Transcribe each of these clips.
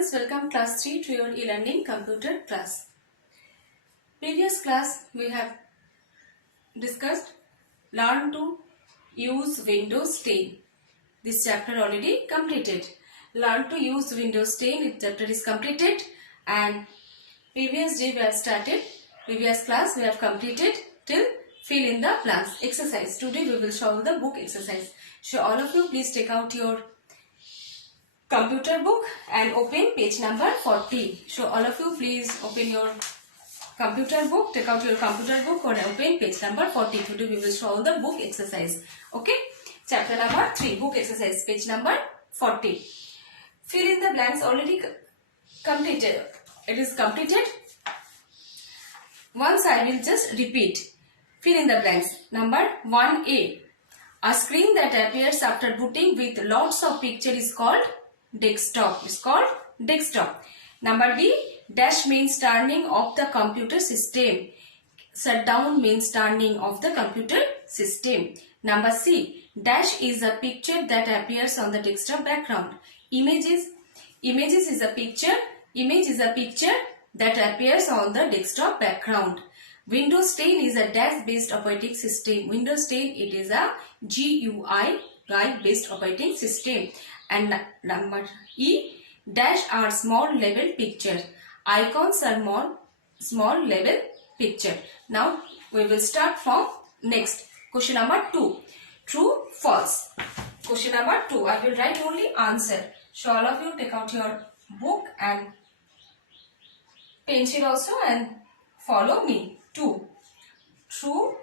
students, welcome class 3 to your e-learning computer class. Previous class we have discussed learn to use Windows 10. This chapter already completed. Learn to use Windows 10, this chapter is completed, and previous class we have completed till fill in the blanks exercise. Today we will solve the book exercise. So all of you please take out your computer book and open page number 40. So all of you please open your computer book, take out your computer book and open page number 40. Today we will solve the book exercise. Okay, chapter number 3, book exercise, page number 40. Fill in the blanks already completed. It is completed. Once I will just repeat. Fill in the blanks. Number 1A. A screen that appears after booting with lots of picture is called desktop. Is called desktop. Number B. Dash means turning off the computer system. Shutdown means turning off the computer system. Number C. Dash is a picture that appears on the desktop background. Images is a picture. Image is a picture that appears on the desktop background. Windows 10 is a dash based operating system. Windows 10 it is a GUI based operating system. And number E. Dash are small level picture. Icons are small level picture. Now we will start from next. Question number 2. True, false. Question number 2. I will write only answer. So all of you take out your book and pencil also and follow me. 2. True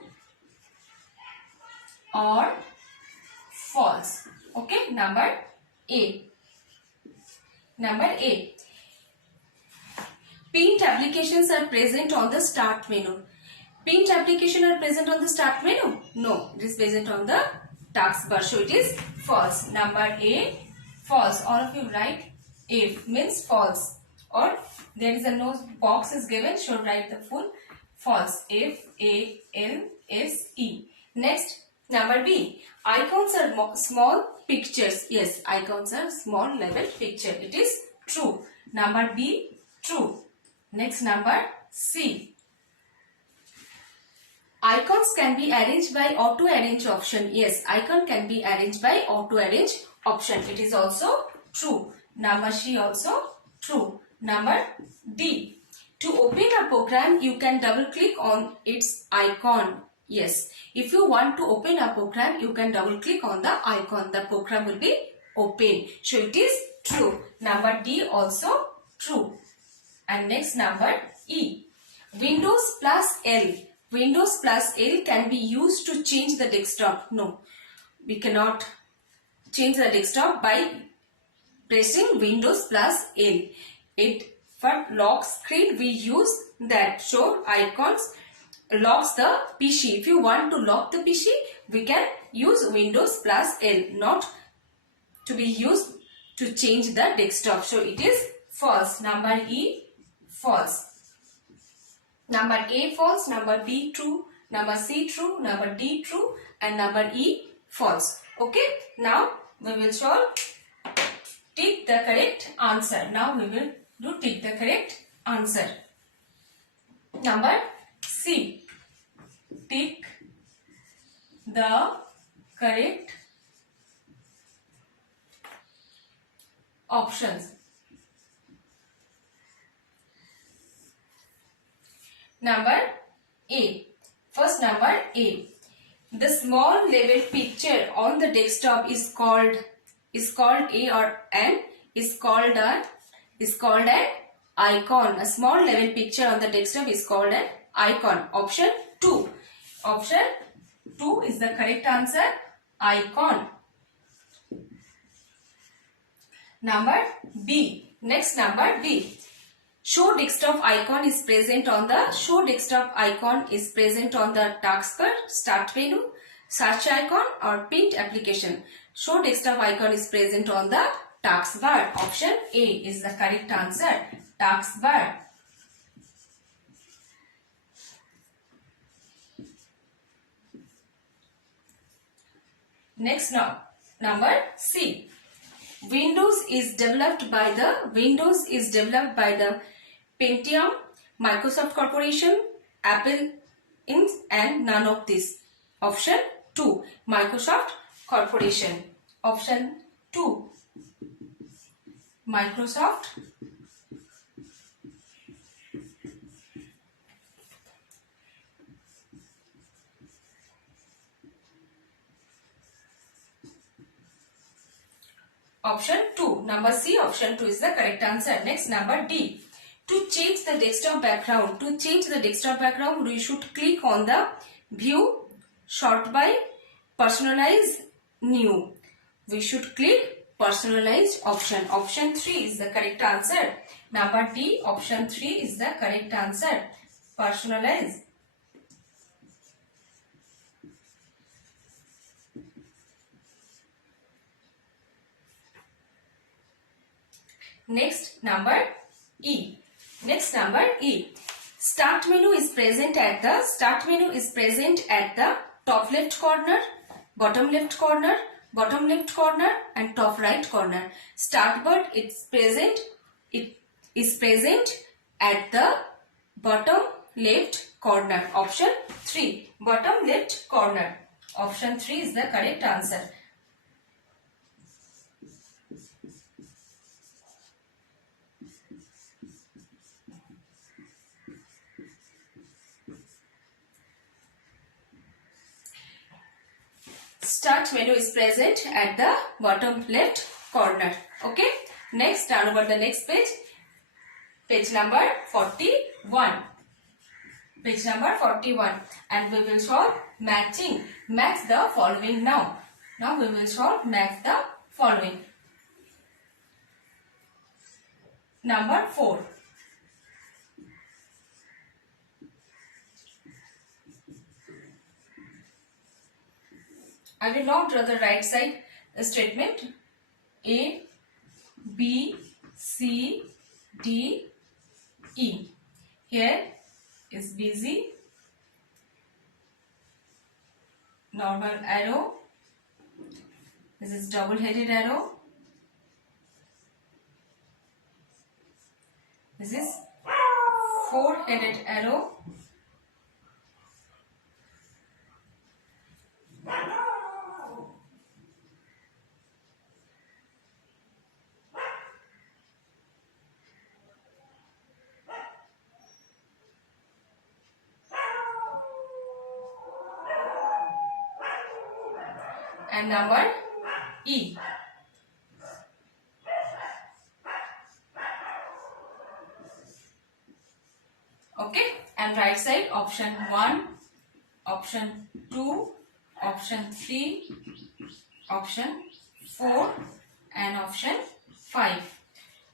or false. Okay. Number A. Number A. Pinned applications are present on the start menu. Pinned applications are present on the start menu? No, it is present on the taskbar. So it is false. Number A, false. All of you write A means false. Or there is a no box is given, so write the full false. F-A-L-S-E. Next, number B. Icons are small pictures. Yes, icons are small level picture. It is true. Number B, true. Next, number C. Icons can be arranged by auto arrange option. Yes, icon can be arranged by auto arrange option. It is also true. Number C also true. Number D. To open a program, you can double click on its icon. Yes, if you want to open a program, you can double click on the icon. The program will be open. So it is true. Number D also true. And next, number E. Windows plus L. Windows plus L can be used to change the desktop. No, we cannot change the desktop by pressing Windows plus L. For lock screen we use that. So icons locks the PC. If you want to lock the PC, we can use Windows plus L, not to be used to change the desktop. So it is false. Number E, false. Number A, false. Number B, true. Number C, true. Number D, true. And number E, false. Okay. Now we will solve. Tick the correct answer. Now we will do tick the correct answer. Number C. Tick the correct options. Number A. First, number A. The small level picture on the desktop is called A or N is called an icon. A small level picture on the desktop is called an icon. Option 2. Option 2 is the correct answer. Icon. Number B. Next, number B. Show desktop icon is present on the taskbar, start menu, search icon or pinned application. Show desktop icon is present on the taskbar. Option A is the correct answer. Taskbar. Next, number C. Windows is developed by the Pentium, Microsoft Corporation, Apple Inc. and none of this. Option 2, Microsoft Corporation. Option 2, Microsoft. Option 2, number C, option 2 is the correct answer. Next, number D. To change the desktop background, we should click on the view, sort by, personalize, new. We should click personalized option. Option 3 is the correct answer. Number D, option 3 is the correct answer. Personalize. Next, number E. Start menu is present at the top left corner, bottom left corner, and top right corner. Start button is present at the bottom left corner. Option 3, bottom left corner. Option 3 is the correct answer. Start menu is present at the bottom left corner. Okay. Next, turn over the next page. Page number 41. Page number 41. And we will solve matching. Match the following now. Now we will solve match the following. Number 4. I will now draw the right side statement. A, B, C, D, E. Here is busy, normal arrow. This is double-headed arrow. This is four-headed arrow. And number E. Okay, and right side option 1, option 2, option 3, option 4 and option 5.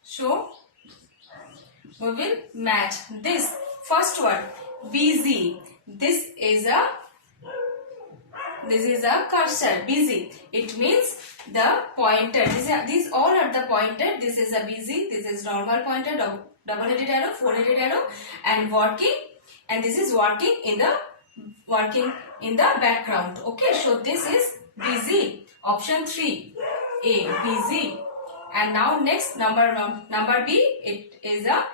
So we will match this first word busy. This is a cursor, busy. It means the pointer. These all are the pointer. This is a busy. This is normal pointer, double-headed arrow, four-headed arrow, and working. And this is working in the background. Okay, so this is busy. Option 3, A, busy. And now next number B. It is a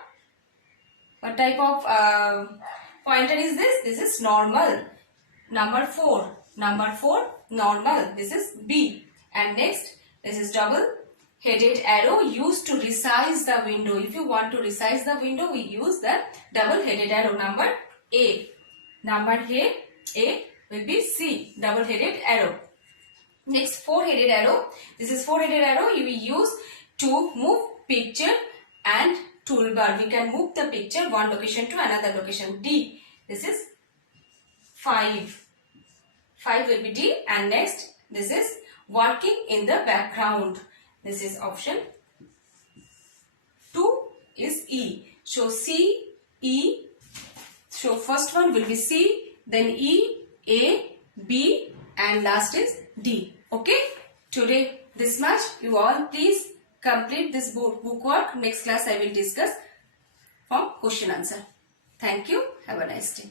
what type of pointer is this? This is normal. Number 4, normal. This is B. And next, this is double-headed arrow used to resize the window. If you want to resize the window, we use the double-headed arrow. Number A. Number A will be C, double-headed arrow. Next, four-headed arrow. This is four-headed arrow you will use to move picture and toolbar. We can move the picture one location to another location. D. This is 5. 5 will be D. And next, this is working in the background. This is option 2 is E. So C, E. So first one will be C, then E, A, B, and last is D. Okay. Today this much. You all please complete this book work. Next class I will discuss from question answer. Thank you. Have a nice day.